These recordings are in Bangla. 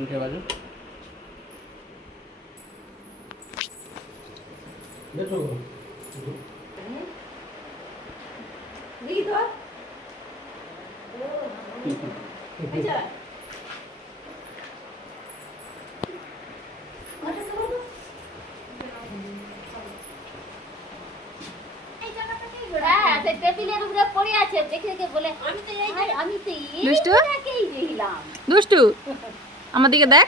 তিনটে বাজে দেখো আচ্ছা হ্যাঁ সেই টেবিলের উপরে পড়ে আছে দেখে দেখে বলে আমি তো দুষ্টু? এইটাকেই দেখলাম দুষ্টু আমার দিকে দেখ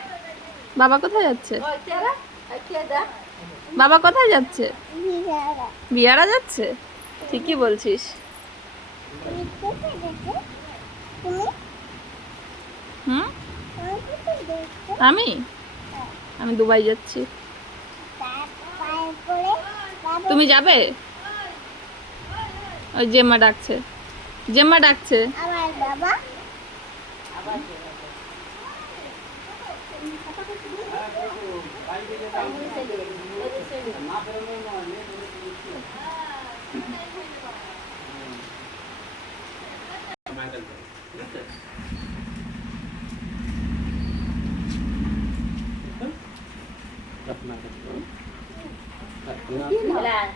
বাবা কোথায় যাচ্ছে ওই তেরা কে দেখ বাবা কোথায় যাচ্ছে বিয়ারা যাচ্ছে ঠিকই বলছিস হুম আমি আমি দুবাই যাচ্ছি তুমি যাবে ওই জেম্মা ডাকছে জেম্মা ডাকছে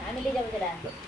আমি নিয়ে যাবো